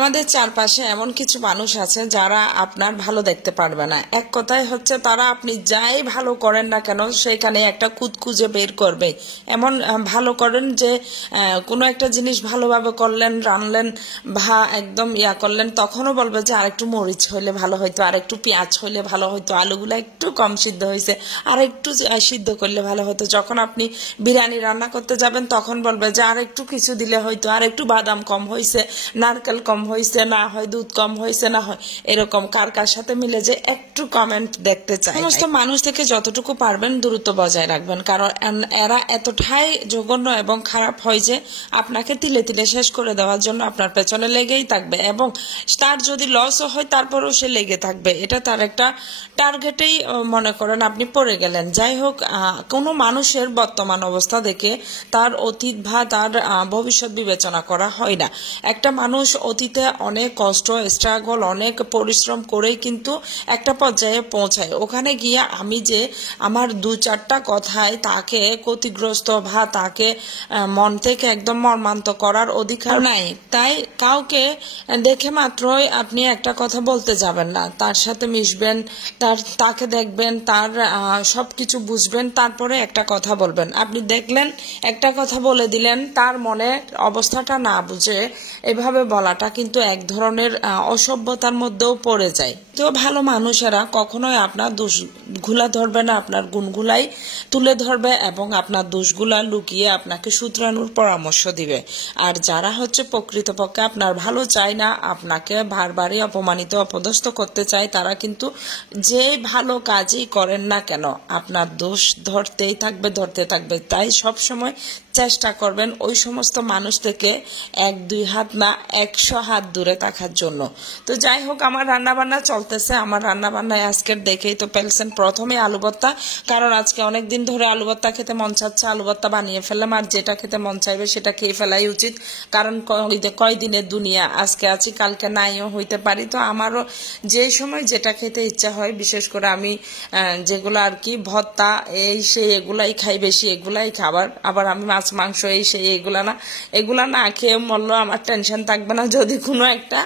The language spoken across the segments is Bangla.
আমাদের চারপাশে এমন কিছু মানুষ আছে যারা আপনার ভালো দেখতে পারবে না। এক কথায় হচ্ছে তারা আপনি যাই ভালো করেন না কেন সেখানে একটা খুঁজে বের করবে। এমন ভালো করেন যে কোনো একটা জিনিস ভালোভাবে করলেন, রানলেন বা একদম করলেন, তখনও বলবে যে আরেকটু মরিচ হইলে ভালো হইতো, আরেকটু পেঁয়াজ হইলে ভালো হইতো, আলুগুলো একটু কম সিদ্ধ হয়েছে, আর একটু সিদ্ধ করলে ভালো হতো। যখন আপনি বিরিয়ানি রান্না করতে যাবেন তখন বলবে যে আর একটু কিছু দিলে হয়তো, আর একটু বাদাম কম হয়েছে, নারকেল কম হয়েছে, না হয় দুধ কম হয়েছে, না হয় এরকম কার সাথে মিলে যে একটু কমেন্ট দেখতে চাই। সমস্ত মানুষ থেকে যতটুকু পারবেন দূরত্ব বজায় রাখবেন, কারণ এরা এতটাই জঘন্য এবং খারাপ হয় যে আপনাকে তিলে তিলে শেষ করে দেওয়ার জন্য আপনার পেছনে লেগেই থাকবে, এবং তার যদি লসও হয় তারপরেও সে লেগে থাকবে। এটা তার একটা টার্গেটেই মনে করেন আপনি পড়ে গেলেন। যাই হোক, কোনো মানুষের বর্তমান অবস্থা দেখে তার অতীত বা তার ভবিষ্যৎ বিবেচনা করা হয় না। একটা মানুষ অতীতে অনেক কষ্ট, স্ট্রাগল, অনেক পরিশ্রম করেই কিন্তু একটা পর্যায়ে পৌঁছায়। ওখানে গিয়ে আমি যে আমার দু চারটা কথায় তাকে ক্ষতিগ্রস্ত বা তাকে মন থেকে একদম মর্মান্ত করার অধিকার নাই। তাই কাউকে দেখে মাত্রই আপনি একটা কথা বলতে যাবেন না। তার সাথে মিশবেন, তাকে দেখবেন, তার সবকিছু বুঝবেন, তারপরে একটা কথা বলবেন। আপনি দেখলেন একটা কথা বলে দিলেন, তার মনে অবস্থাটা না বুঝে এভাবে বলাটা কিন্তু এক ধরনের অসভ্যতার মধ্যেও পড়ে যায়। তো ভালো মানুষেরা কখনোই আপনার দোষগুলা ধরবে না, আপনার গুণগুলাই তুলে ধরবে এবং আপনার দোষগুলা লুকিয়ে আপনাকে শুধরানোর পরামর্শ দিবে। আর যারা হচ্ছে প্রকৃতপক্ষে আপনার ভালো চায় না, আপনাকে বারবারই অপমানিত অপদস্থ করতে চায়, তারা কিন্তু যে ভালো কাজই করেন না কেন আপনার দোষ ধরতে থাকবে। তাই সবসময় চেষ্টা করবেন ওই সমস্ত মানুষ থেকে 1-2 হাত না 100 হাত দূরে থাকার জন্য। তো যাই হোক, আমার রান্নাবান্না চলতেছে। আমার রান্নাবান্নায় আজকের দেখেই তো পেলছেন প্রথমে আলু ভর্তা, কারণ আজকে অনেকদিন ধরে আলু ভর্তা খেতে মন চাচ্ছে, আলু ভর্তা বানিয়ে ফেললাম। আর যেটা খেতে মন চাইবে সেটা খেয়ে ফেলাই উচিত, কারণ কয়দিনের দুনিয়া, আজকে আছি কালকে নাইও হইতে পারি। তো আমারও যে সময় যেটা খেতে ইচ্ছা হয়, বিশেষ করে আমি যেগুলো আর কি ভর্তা এই সেই এগুলাই খাই বেশি, এগুলাই খাবার। আবার আমি মাছ মাংস এই সেই এগুলা না খেয়ে মরলেও আমার টেনশন থাকবে না, যদি কোনো একটা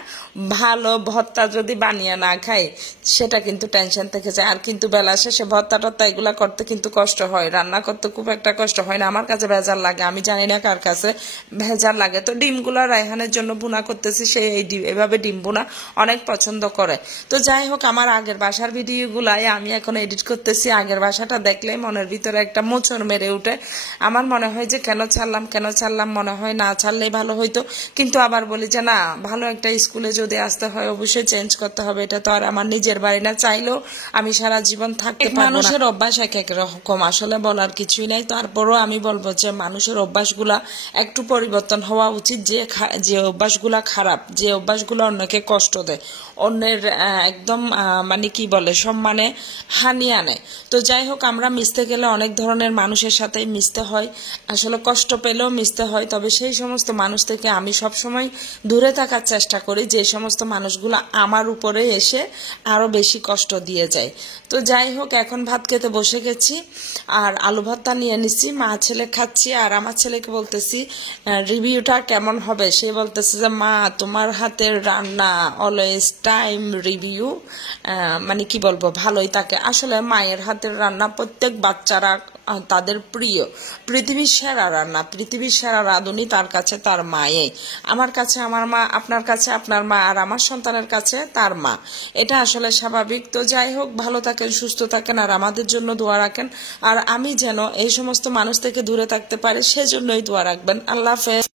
ভালো ভর্তা যদি বানিয়ে না খাই সেটা কিন্তু টেনশন থেকে যায়। আর কিন্তু বেলা শেষে ভর্তা টর্তা এগুলা করতে কিন্তু কষ্ট হয়, রান্না করতে খুব একটা কষ্ট হয় না। আমার কাছে ভেজাল লাগে, আমি জানি না কার কাছে ভেজাল লাগে। তো ডিমগুলা রায়হানের জন্য বুনা করতেছি, সে এভাবে ডিম বুনা অনেক পছন্দ করে। তো যাই হোক, আমার আগের বাসার ভিডিওগুলাই আমি এখন এডিট করতেছি। আগের বাসাটা দেখলে মনের ভিতরে একটা মোচড় মেরে উঠে। আমার মনে হয় যে কেন ছাড়লাম, মনে হয় না ছাড়লেই ভালো হইতো। কিন্তু আবার বলি যে না, ভালো একটা স্কুলে যদি আসতে হয় অবশ্যই চেঞ্জ করতে হবে। এটা তো আর আমার নিজের বাড়ি না, চাইলেও আমি সারা জীবন থাকতে পারবো না। মানুষের অভ্যাস এক এক রকম, আসলে বলার কিছুই নাই। তারপরও আমি বলবো যে মানুষের অভ্যাসগুলা একটু পরিবর্তন হওয়া উচিত। যে অভ্যাসগুলা খারাপ, যে অভ্যাসগুলো অন্যকে কষ্ট দেয়, অন্যের একদম মানে কি বলে সম্মানে হানি আনে। তো যাই হোক, আমরা মিশতে গেলে অনেক ধরনের মানুষের সাথে মিশতে হয়, আসলে কষ্ট পেলেও মিশতে হয়। তবে সেই সমস্ত মানুষ থেকে আমি সবসময় দূরে থাকার চেষ্টা করি, যে সমস্ত মানুষগুলো আমার উপরে এসে আরো বেশি কষ্ট দিয়ে যায়। তো যাই হোক, এখন ভাত খেতে বসে গেছি আর আলু ভর্তা নিয়ে নিচ্ছি, মা ছেলে খাচ্ছি। আর আমার ছেলেকে বলতেছি রিভিউটা কেমন হবে, সে বলতেছে যে মা তোমার হাতের রান্না অলওয়েজ টাইম রিভিউ, মানে কি বলবো, ভালোই থাকে। আসলে মায়ের হাতের রান্না প্রত্যেক বাচ্চারা তাদের প্রিয়, পৃথিবীর সেরা রান্না, পৃথিবীর সেরা রাঁধুনি তার কাছে তার মায়ে। আমার কাছে আমার মা, আপনার কাছে আপনার মা, আর আমার সন্তানের কাছে তার মা। এটা আসলে স্বাভাবিক। তো যাই হোক, ভালো থাকেন, সুস্থ থাকেন, আর আমাদের জন্য দোয়া রাখেন। আর আমি যেন এই সমস্ত মানুষ থেকে দূরে থাকতে পারি সেজন্যই দোয়া রাখবেন। আল্লাহ হাফেজ।